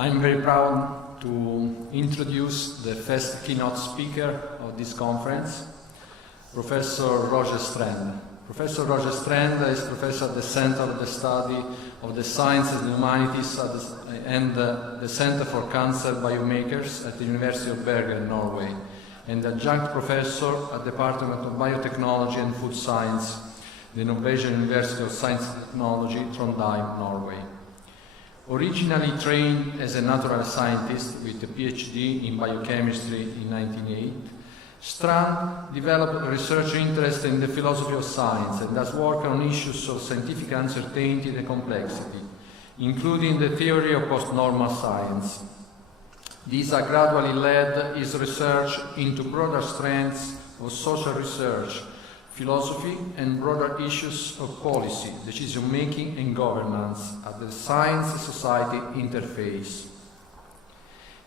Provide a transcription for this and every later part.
I'm very proud to introduce the first keynote speaker of this conference, Professor Roger Strand. Professor Roger Strand is professor at the Center of the Study of the Sciences and Humanities and the Center for Cancer Biomakers at the University of Bergen, Norway, and adjunct professor at the Department of Biotechnology and Food Science, the Norwegian University of Science and Technology, Trondheim, Norway. Originally trained as a natural scientist with a PhD in biochemistry in 1908, Strand developed a research interest in the philosophy of science and has worked on issues of scientific uncertainty and complexity, including the theory of post-normal science. These have gradually led his research into broader strands of social research, philosophy, and broader issues of policy, decision-making, and governance at the science-society interface.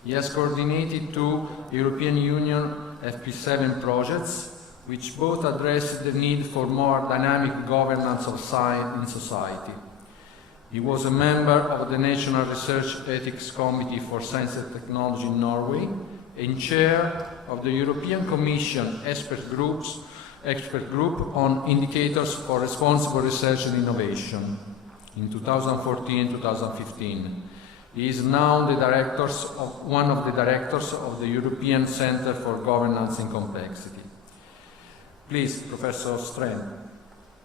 He has coordinated two European Union FP7 projects, which both address the need for more dynamic governance of science in society. He was a member of the National Research Ethics Committee for Science and Technology in Norway and chair of the European Commission expert group on indicators for responsible research and innovation in 2014-2015. He is now one of the directors of the European Center for Governance and Complexity. Please, Professor Strand.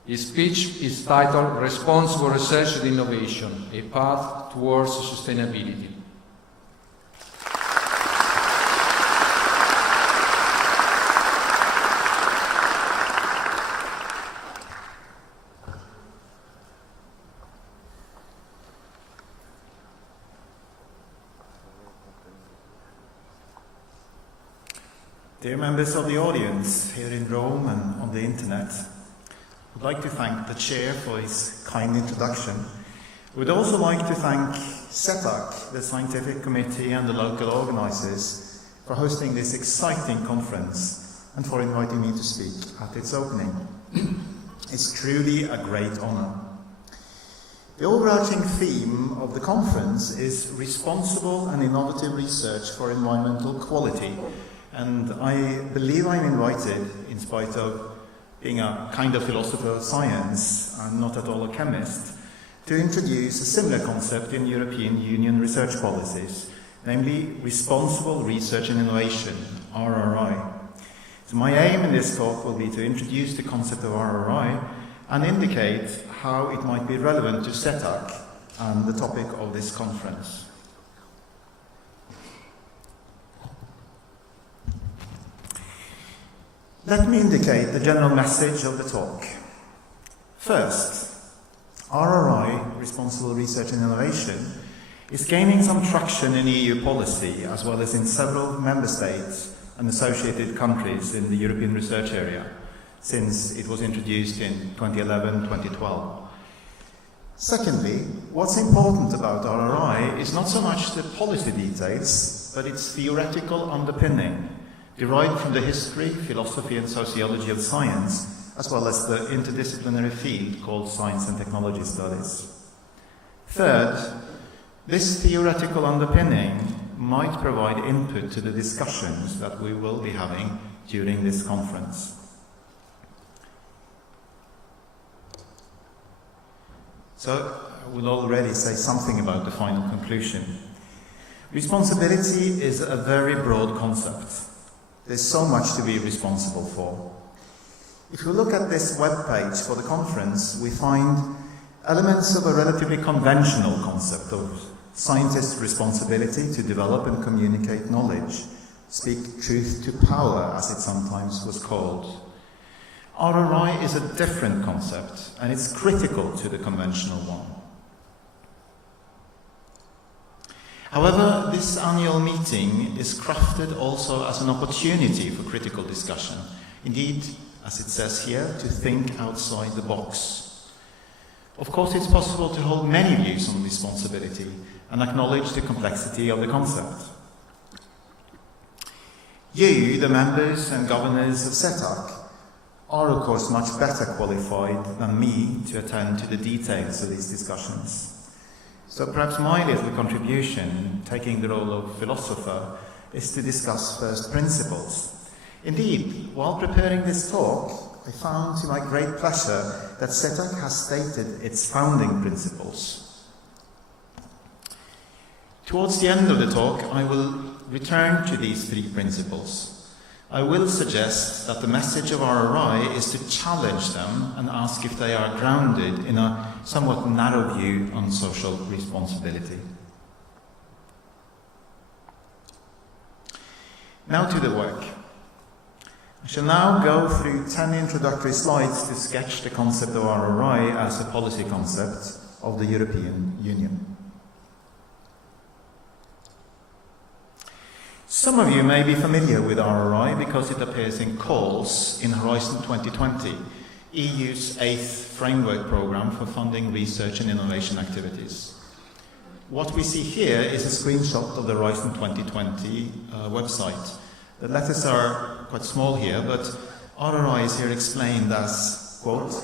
His speech is titled Responsible Research and Innovation, a Path Towards Sustainability. Dear members of the audience here in Rome and on the internet, I'd like to thank the chair for his kind introduction. We'd also like to thank SETAC, the scientific committee, and the local organizers for hosting this exciting conference and for inviting me to speak at its opening. It's truly a great honor. The overarching theme of the conference is responsible and innovative research for environmental quality. And I believe I'm invited, in spite of being a kind of philosopher of science and not at all a chemist, to introduce a similar concept in European Union research policies, namely Responsible Research and Innovation, RRI. So my aim in this talk will be to introduce the concept of RRI and indicate how it might be relevant to SETAC and the topic of this conference. Let me indicate the general message of the talk. First, RRI, Responsible Research and Innovation, is gaining some traction in EU policy as well as in several member states and associated countries in the European research area since it was introduced in 2011-2012. Secondly, what's important about RRI is not so much the policy details, but its theoretical underpinning, derived from the history, philosophy and sociology of science, as well as the interdisciplinary field called Science and Technology Studies. Third, this theoretical underpinning might provide input to the discussions that we will be having during this conference. So, I will already say something about the final conclusion. Responsibility is a very broad concept. There's so much to be responsible for. If we look at this webpage for the conference, we find elements of a relatively conventional concept of scientist responsibility to develop and communicate knowledge, speak truth to power, as it sometimes was called. RRI is a different concept, and it's critical to the conventional one. However, this annual meeting is crafted also as an opportunity for critical discussion. Indeed, as it says here, to think outside the box. Of course, it's possible to hold many views on responsibility and acknowledge the complexity of the concept. You, the members and governors of SETAC, are of course much better qualified than me to attend to the details of these discussions. So perhaps my little contribution, taking the role of philosopher, is to discuss first principles. Indeed, while preparing this talk, I found to my great pleasure that SETAC has stated its founding principles. Towards the end of the talk, I will return to these three principles. I will suggest that the message of RRI is to challenge them and ask if they are grounded in a somewhat narrow view on social responsibility. Now to the work. I shall now go through 10 introductory slides to sketch the concept of RRI as a policy concept of the European Union. Some of you may be familiar with RRI because it appears in calls in Horizon 2020, EU's 8th framework programme for funding research and innovation activities. What we see here is a screenshot of the Horizon 2020 website. The letters are quite small here, but RRI is here explained as, quote,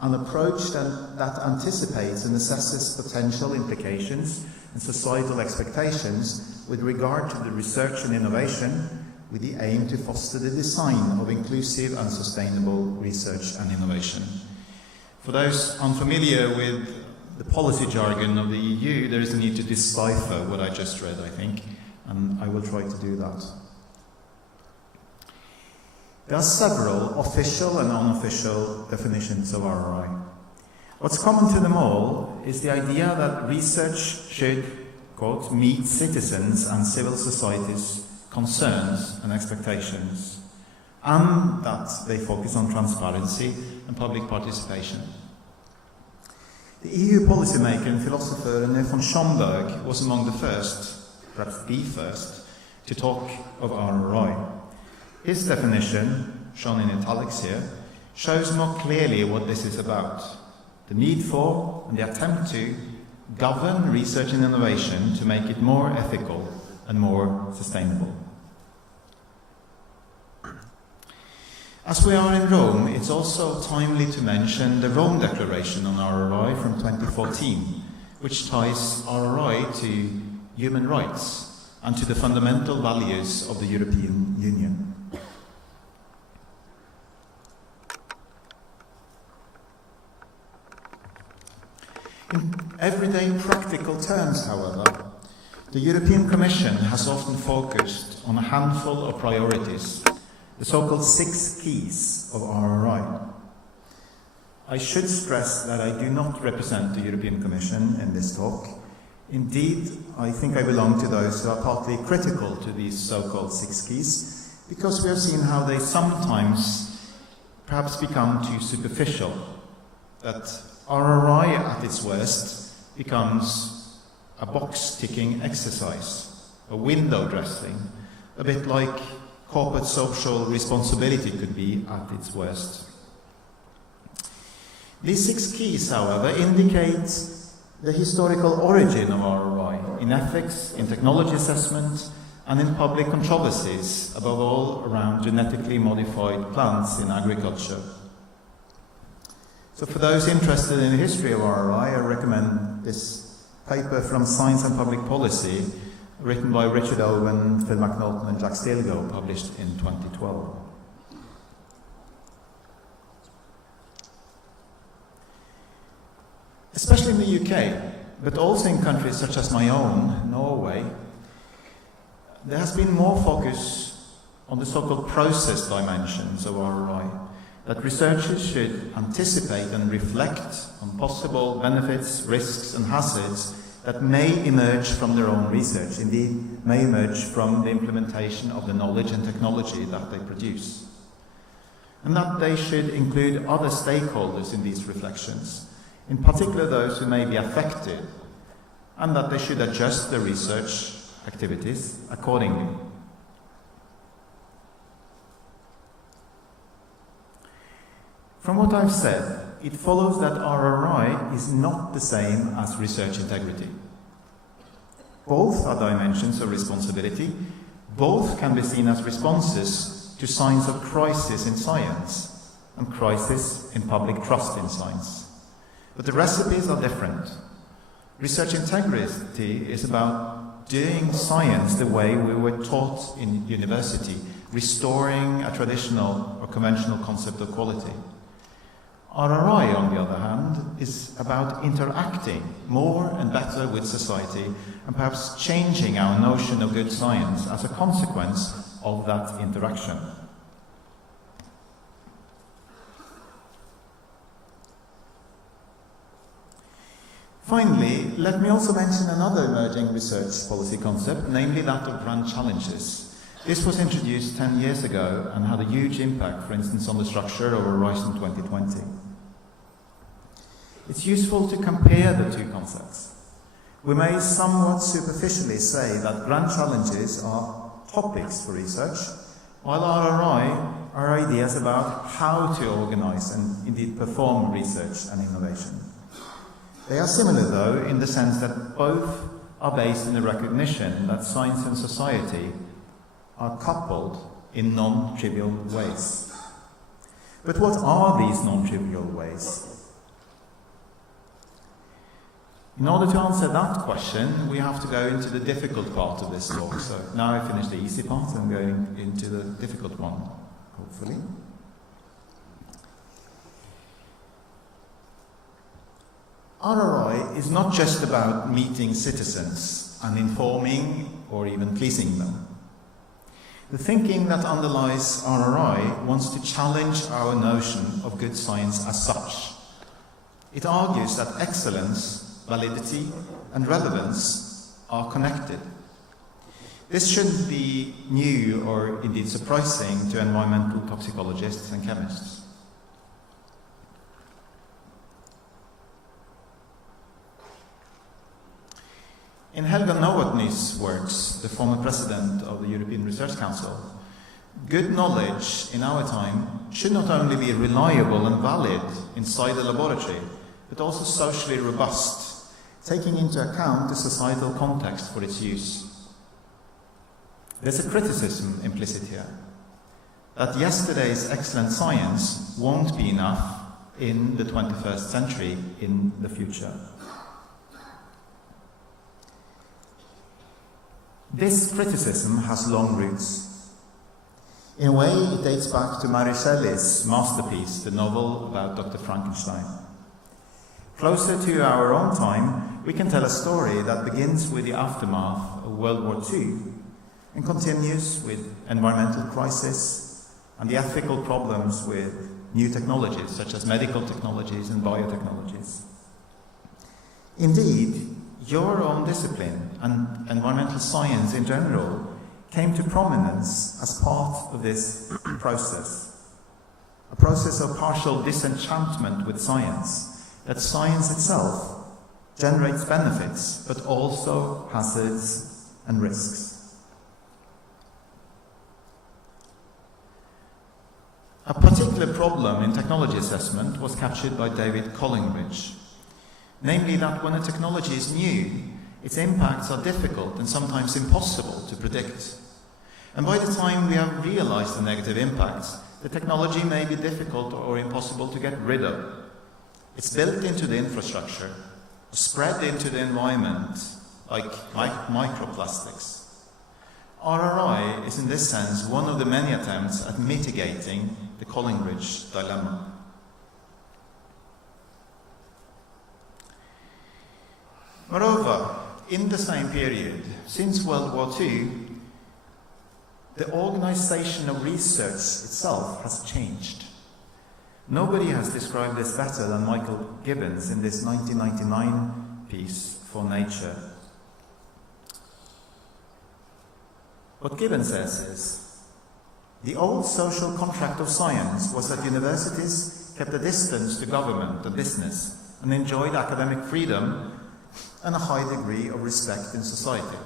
an approach that anticipates and assesses potential implications and societal expectations with regard to the research and innovation, with the aim to foster the design of inclusive and sustainable research and innovation. For those unfamiliar with the policy jargon of the EU, there is a need to decipher what I just read, I think, and I will try to do that. There are several official and unofficial definitions of RRI. What's common to them all is the idea that research should, quote, meet citizens and civil society's concerns and expectations, and that they focus on transparency and public participation. The EU policymaker and philosopher René von Schomburg was among the first, perhaps the first, to talk of RRI. His definition, shown in italics here, shows more clearly what this is about: the need for and the attempt to govern research and innovation to make it more ethical and more sustainable. As we are in Rome, it's also timely to mention the Rome Declaration on RRI from 2014, which ties RRI to human rights and to the fundamental values of the European Union. In everyday practical terms, however, the European Commission has often focused on a handful of priorities, the so-called 6 keys of RRI. I should stress that I do not represent the European Commission in this talk. Indeed, I think I belong to those who are partly critical to these so-called 6 keys, because we have seen how they sometimes perhaps become too superficial, that RRI at its worst becomes a box-ticking exercise, a window dressing, a bit like corporate social responsibility could be at its worst. These 6 keys, however, indicate the historical origin of RRI in ethics, in technology assessment, and in public controversies, above all around genetically modified plants in agriculture. So for those interested in the history of RRI, I recommend this paper from Science and Public Policy, written by Richard Owen, Phil McNaughton and Jack Stilgoe, published in 2012. Especially in the UK, but also in countries such as my own, Norway, there has been more focus on the so-called process dimensions of RRI, that researchers should anticipate and reflect on possible benefits, risks and hazards that may emerge from their own research, indeed may emerge from the implementation of the knowledge and technology that they produce. And that they should include other stakeholders in these reflections, in particular those who may be affected, and that they should adjust their research activities accordingly. From what I've said, it follows that RRI is not the same as research integrity. Both are dimensions of responsibility. Both can be seen as responses to signs of crisis in science and crisis in public trust in science. But the recipes are different. Research integrity is about doing science the way we were taught in university, restoring a traditional or conventional concept of quality. RRI, on the other hand, is about interacting more and better with society and perhaps changing our notion of good science as a consequence of that interaction. Finally, let me also mention another emerging research policy concept, namely that of grand challenges. This was introduced 10 years ago and had a huge impact, for instance, on the structure of Horizon 2020. It's useful to compare the two concepts. We may somewhat superficially say that grand challenges are topics for research, while RRI are ideas about how to organize and indeed perform research and innovation. They are similar, though, in the sense that both are based in the recognition that science and society are coupled in non-trivial ways. But what are these non-trivial ways? In order to answer that question, we have to go into the difficult part of this talk. So now I finished the easy part, I'm going into the difficult one, hopefully. RRI is not just about meeting citizens and informing or even pleasing them. The thinking that underlies RRI wants to challenge our notion of good science as such. It argues that excellence, validity, and relevance are connected. This shouldn't be new or indeed surprising to environmental toxicologists and chemists. In Helga Novotny's words, the former president of the European Research Council, good knowledge in our time should not only be reliable and valid inside the laboratory, but also socially robust, taking into account the societal context for its use. There's a criticism implicit here, that yesterday's excellent science won't be enough in the 21st century in the future. This criticism has long roots. In a way, it dates back to Mary Shelley's masterpiece, the novel about Dr. Frankenstein. Closer to our own time, we can tell a story that begins with the aftermath of World War II and continues with environmental crisis and the ethical problems with new technologies, such as medical technologies and biotechnologies. Indeed, your own discipline and environmental science in general came to prominence as part of this process, a process of partial disenchantment with science, that science itself generates benefits but also hazards and risks. A particular problem in technology assessment was captured by David Collingridge. Namely that when a technology is new, its impacts are difficult and sometimes impossible to predict. And by the time we have realized the negative impacts, the technology may be difficult or impossible to get rid of. It's built into the infrastructure, spread into the environment, like microplastics. RRI is in this sense one of the many attempts at mitigating the Collingridge dilemma. Moreover, in the same period, since World War II, the organization of research itself has changed. Nobody has described this better than Michael Gibbons in this 1999 piece for Nature. What Gibbons says is, the old social contract of science was that universities kept a distance to government and business and enjoyed academic freedom and a high degree of respect in society.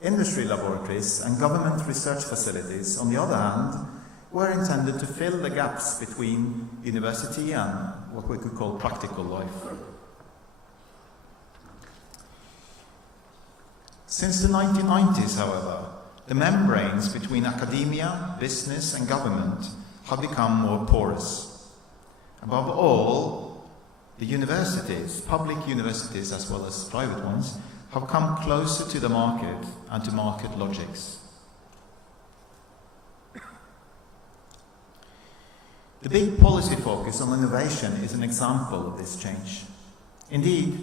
Industry laboratories and government research facilities, on the other hand, were intended to fill the gaps between university and what we could call practical life. Since the 1990s, however, the membranes between academia, business and government have become more porous. Above all, the universities, public universities as well as private ones, have come closer to the market and to market logics. The big policy focus on innovation is an example of this change. Indeed,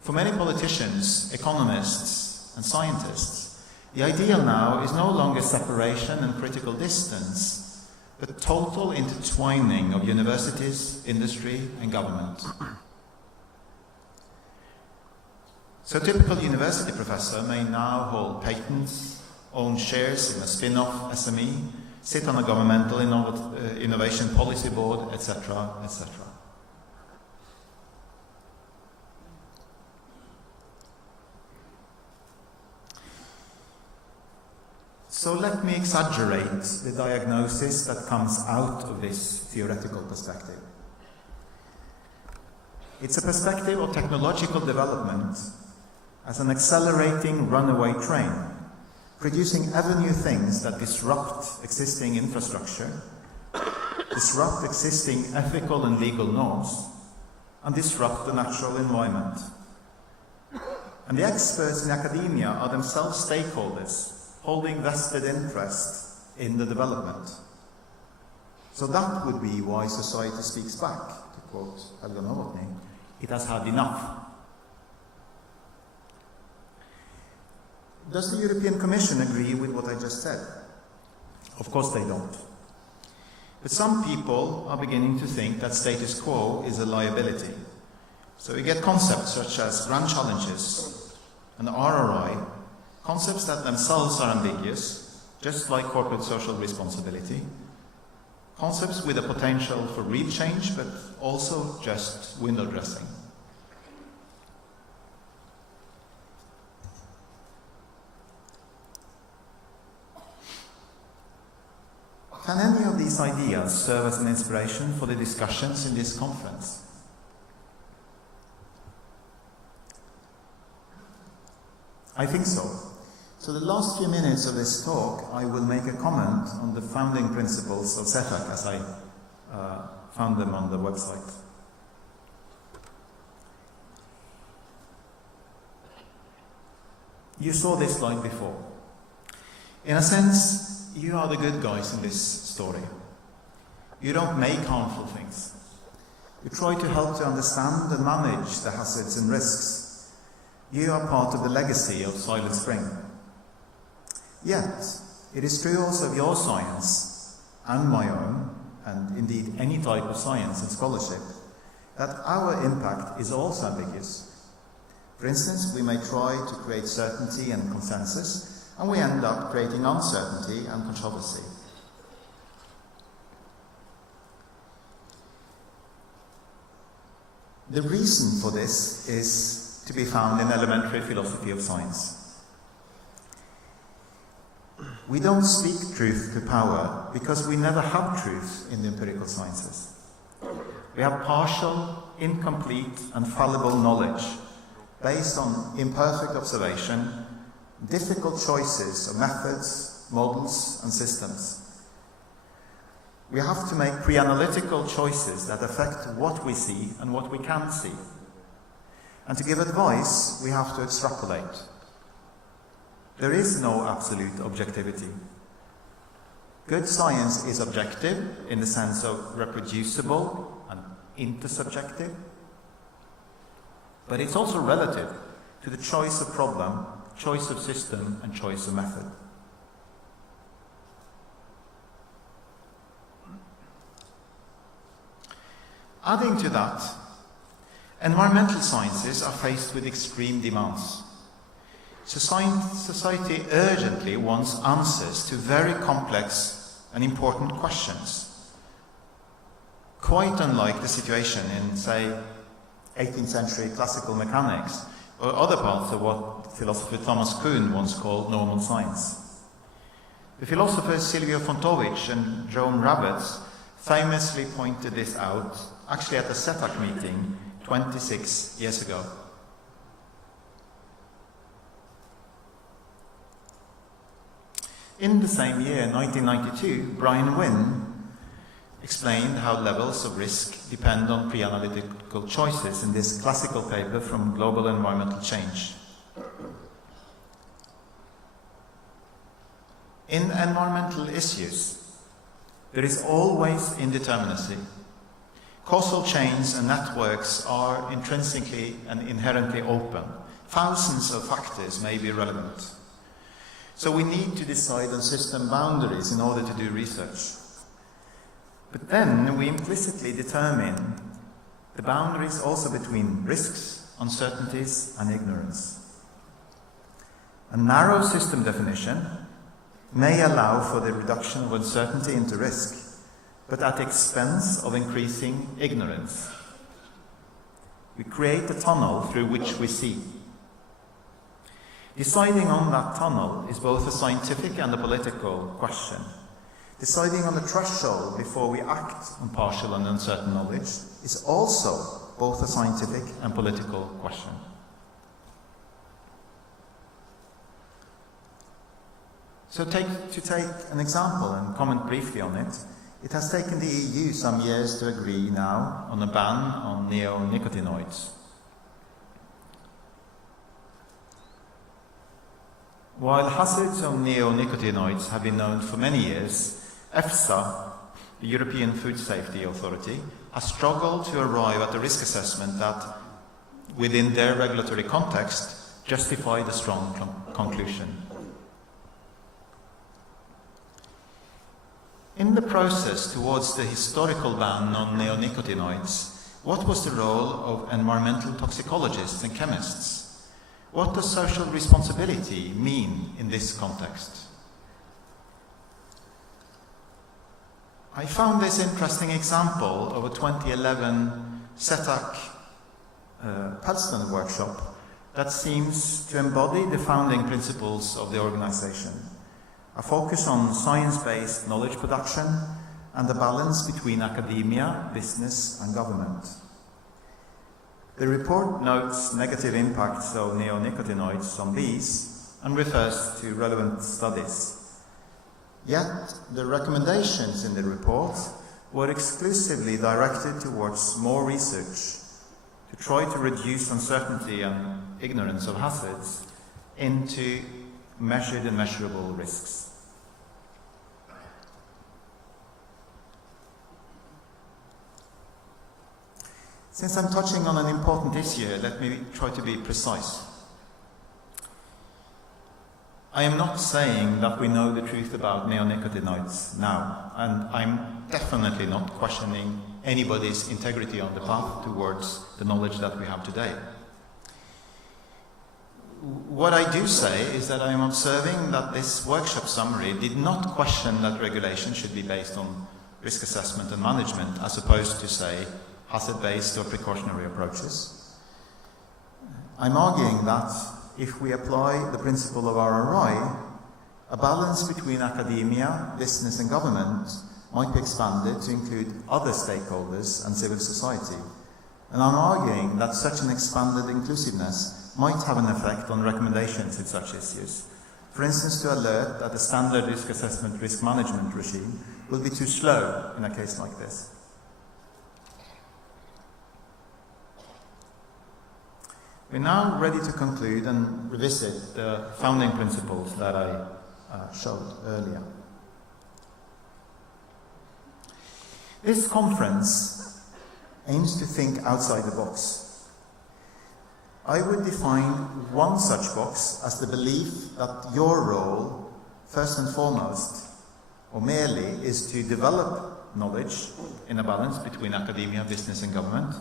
for many politicians, economists, and scientists, the ideal now is no longer separation and critical distance, but total intertwining of universities, industry, and government. So a typical university professor may now hold patents, own shares in a spin-off SME, sit on a governmental innovation policy board, etc., etc. So let me exaggerate the diagnosis that comes out of this theoretical perspective. It's a perspective of technological development as an accelerating runaway train, producing ever new things that disrupt existing infrastructure, disrupt existing ethical and legal norms, and disrupt the natural environment. And the experts in academia are themselves stakeholders, holding vested interest in the development. So that would be why society speaks back, to quote Helga Novotny, it has had enough. Does the European Commission agree with what I just said? Of course they don't. But some people are beginning to think that status quo is a liability. So we get concepts such as grand challenges and RRI, concepts that themselves are ambiguous, just like corporate social responsibility, concepts with a potential for real change, but also just window dressing. Can any of these ideas serve as an inspiration for the discussions in this conference? I think so. So the last few minutes of this talk, I will make a comment on the founding principles of SETAC as I found them on the website. You saw this slide before. In a sense, you are the good guys in this story. You don't make harmful things. You try to help to understand and manage the hazards and risks. You are part of the legacy of Silent Spring. Yet, it is true also of your science, and my own, and indeed any type of science and scholarship, that our impact is also ambiguous. For instance, we may try to create certainty and consensus, and we end up creating uncertainty and controversy. The reason for this is to be found in elementary philosophy of science. We don't speak truth to power because we never have truth in the empirical sciences. We have partial, incomplete, and fallible knowledge based on imperfect observation, difficult choices of methods, models, and systems. We have to make pre-analytical choices that affect what we see and what we can't see. And to give advice, we have to extrapolate. There is no absolute objectivity. Good science is objective in the sense of reproducible and intersubjective, but it's also relative to the choice of problem, choice of system, and choice of method. Adding to that, environmental sciences are faced with extreme demands. Society urgently wants answers to very complex and important questions. Quite unlike the situation in, say, 18th century classical mechanics, or other parts of what philosopher Thomas Kuhn once called normal science. The philosophers Silvio Fontowicz and Jerome Roberts famously pointed this out, actually at the SETAC meeting 26 years ago. In the same year, 1992, Brian Wynne explained how levels of risk depend on pre-analytical choices in this classical paper from Global Environmental Change. In environmental issues, there is always indeterminacy. Causal chains and networks are intrinsically and inherently open. Thousands of factors may be relevant. So we need to decide on system boundaries in order to do research. But then we implicitly determine the boundaries also between risks, uncertainties, and ignorance. A narrow system definition may allow for the reduction of uncertainty into risk, but at the expense of increasing ignorance. We create a tunnel through which we see. Deciding on that tunnel is both a scientific and a political question. Deciding on the threshold before we act on partial and uncertain knowledge is also both a scientific and political question. So to take an example and comment briefly on it, it has taken the EU some years to agree now on a ban on neonicotinoids. While hazards of neonicotinoids have been known for many years, EFSA, the European Food Safety Authority, has struggled to arrive at a risk assessment that, within their regulatory context, justified a strong conclusion. In the process towards the historical ban on neonicotinoids, what was the role of environmental toxicologists and chemists? What does social responsibility mean in this context? I found this interesting example of a 2011 SETAC Palestine workshop that seems to embody the founding principles of the organization. A focus on science-based knowledge production and the balance between academia, business and government. The report notes negative impacts of neonicotinoids on bees and refers to relevant studies. Yet, the recommendations in the report were exclusively directed towards more research to try to reduce uncertainty and ignorance of hazards into measured and measurable risks. Since I'm touching on an important issue, let me try to be precise. I am not saying that we know the truth about neonicotinoids now, and I'm definitely not questioning anybody's integrity on the path towards the knowledge that we have today. What I do say is that I am observing that this workshop summary did not question that regulation should be based on risk assessment and management, as opposed to, say, hazard-based or precautionary approaches. I'm arguing that if we apply the principle of RRI, a balance between academia, business and government might be expanded to include other stakeholders and civil society. And I'm arguing that such an expanded inclusiveness might have an effect on recommendations in such issues. For instance, to alert that the standard risk assessment risk management regime will be too slow in a case like this. We're now ready to conclude and revisit the founding principles that I showed earlier. This conference aims to think outside the box. I would define one such box as the belief that your role, first and foremost, or merely, is to develop knowledge in a balance between academia, business and government,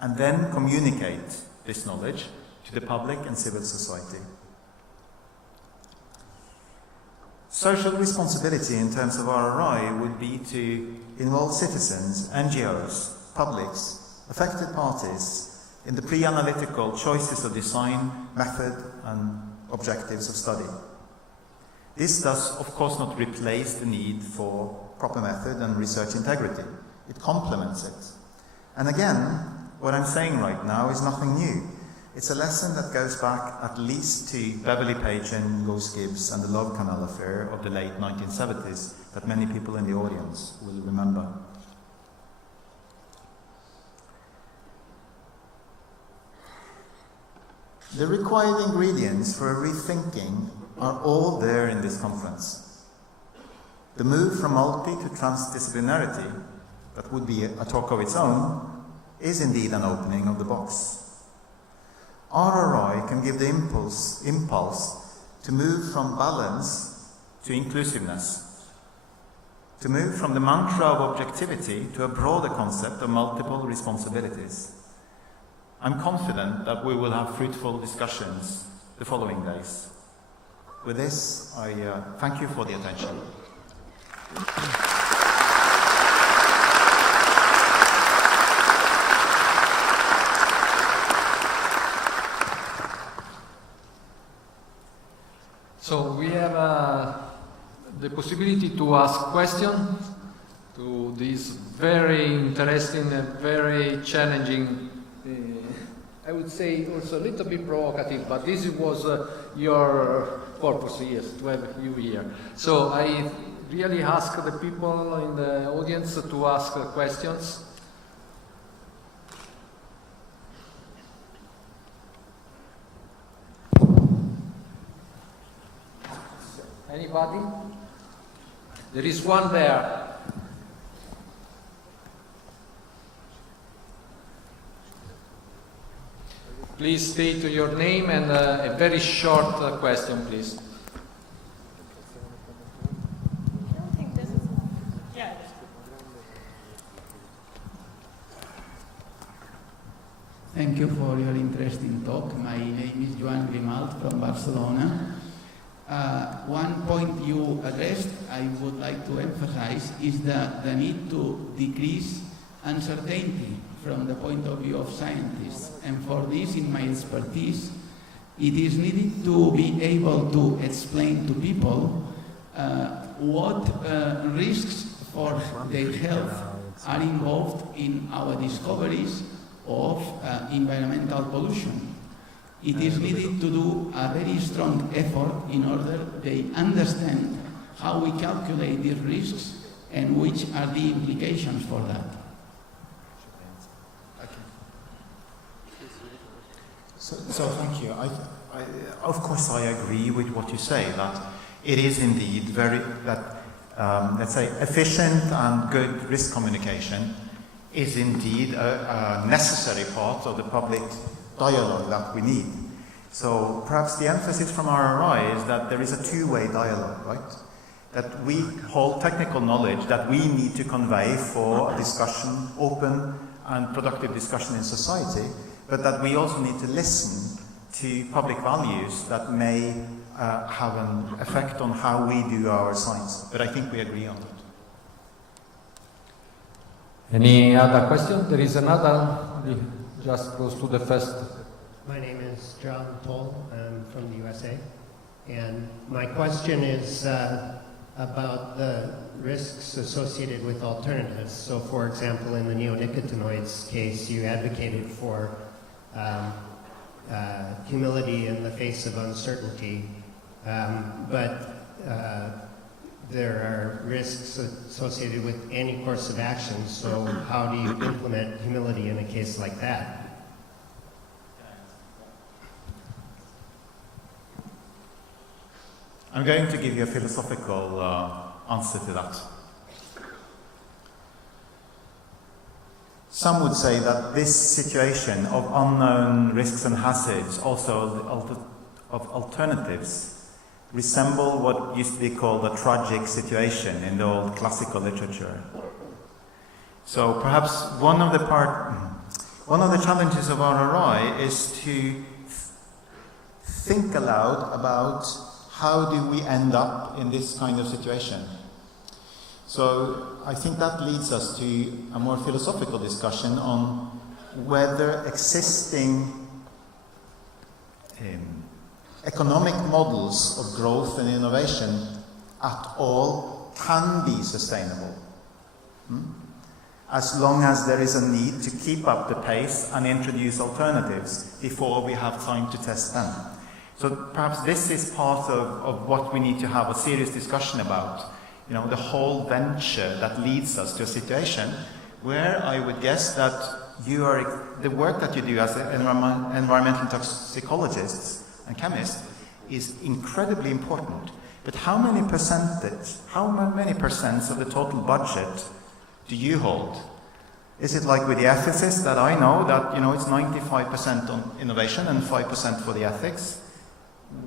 and then communicate this knowledge to the public and civil society. Social responsibility in terms of RRI would be to involve citizens, NGOs, publics, affected parties in the pre-analytical choices of design, method and objectives of study. This does, of course, not replace the need for proper method and research integrity. It complements it. And again, what I'm saying right now is nothing new. It's a lesson that goes back at least to Beverly Page and Rose Gibbs and the Love Canal affair of the late 1970s that many people in the audience will remember. The required ingredients for a rethinking are all there in this conference. The move from multi to transdisciplinarity, that would be a talk of its own, is indeed an opening of the box. RRI can give the impulse to move from balance to inclusiveness, to move from the mantra of objectivity to a broader concept of multiple responsibilities. I'm confident that we will have fruitful discussions the following days. With this, I thank you for the attention. So we have the possibility to ask questions to this very interesting and very challenging, I would say also a little bit provocative, but this was your purpose, yes, to have you here. So I really ask the people in the audience to ask questions. Anybody? There is one there. Please state your name and a very short question, please. I don't think this is... Yeah. Thank you for your interesting talk. My name is Joan Grimalt from Barcelona. One point you addressed, I would like to emphasize, is the need to decrease uncertainty from the point of view of scientists. And for this, in my expertise, it is needed to be able to explain to people what risks for their health are involved in our discoveries of environmental pollution. It is needed to do a very strong effort in order they understand how we calculate these risks and which are the implications for that. So thank you. Of course, I agree with what you say, that it is indeed very, let's say, efficient and good risk communication is indeed a necessary part of the public dialogue that we need. So perhaps the emphasis from RRI is that there is a two-way dialogue, right? That we hold technical knowledge that we need to convey for a discussion, open and productive discussion in society, but that we also need to listen to public values that may have an effect on how we do our science. But I think we agree on that. Any other question? There is another, just close to the first. My name is John Toll. I'm from the USA. And my question is about the risks associated with alternatives. So, for example, in the neonicotinoids case, you advocated for humility in the face of uncertainty, but there are risks associated with any course of action. So how do you implement humility in a case like that? I'm going to give you a philosophical answer to that. Some would say that this situation of unknown risks and hazards, also of alternatives, resemble what used to be called a tragic situation in the old classical literature. So perhaps one of the challenges of RRI is to think aloud about how do we end up in this kind of situation. So I think that leads us to a more philosophical discussion on whether existing economic models of growth and innovation at all can be sustainable. As long as there is a need to keep up the pace and introduce alternatives before we have time to test them. So perhaps this is part of what we need to have a serious discussion about. You know, the whole venture that leads us to a situation where I would guess that the work that you do as environmental toxicologists and chemists is incredibly important. But how many percents of the total budget do you hold? Is it like with the ethicists that I know that it's 95% on innovation and 5% for the ethics?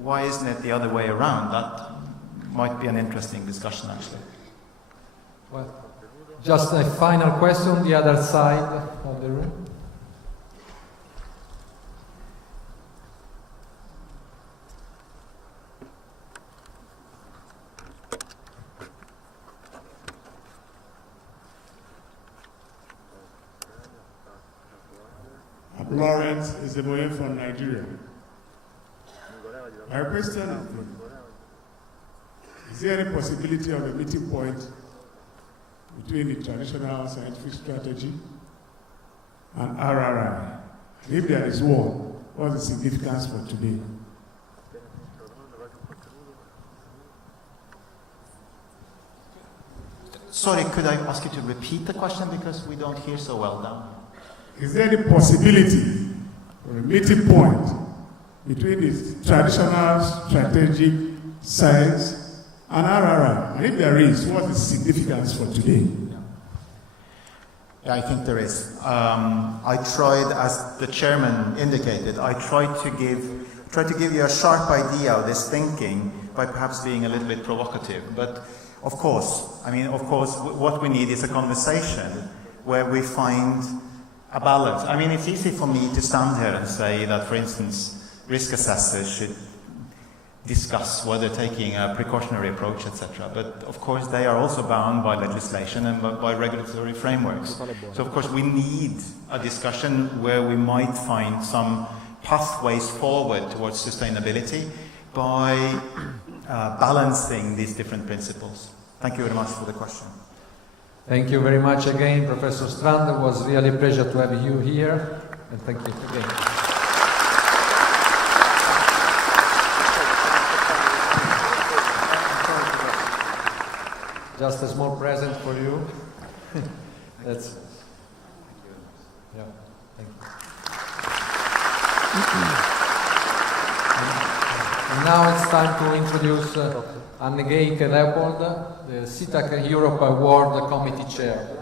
Why isn't it the other way around? That might be an interesting discussion, actually. Well, just a final question on the other side of the room. Lawrence is the boy from Nigeria. My question is there any possibility of a meeting point between the traditional scientific strategy and RRI? And if there is one, what's the significance for today? Sorry, could I ask you to repeat the question because we don't hear so well down? Is there any possibility for a meeting point between the traditional strategic science and RRI? And if there is, what is the significance for today? Yeah, I think there is. I tried, as the chairman indicated, I tried to give you a sharp idea of this thinking by perhaps being a little bit provocative. But of course, what we need is a conversation where we find a balance. I mean, it's easy for me to stand here and say that, for instance, risk assessors should discuss whether taking a precautionary approach, etc. But of course, they are also bound by legislation and by regulatory frameworks. So of course, we need a discussion where we might find some pathways forward towards sustainability by balancing these different principles. Thank you very much for the question. Thank you very much again, Professor Strand. It was really a pleasure to have you here, and thank you again. Just a small present for you. That's yeah. Thank you. And now it's time to introduce Anne-Geike Leopold, the SETAC Europe Award Committee Chair.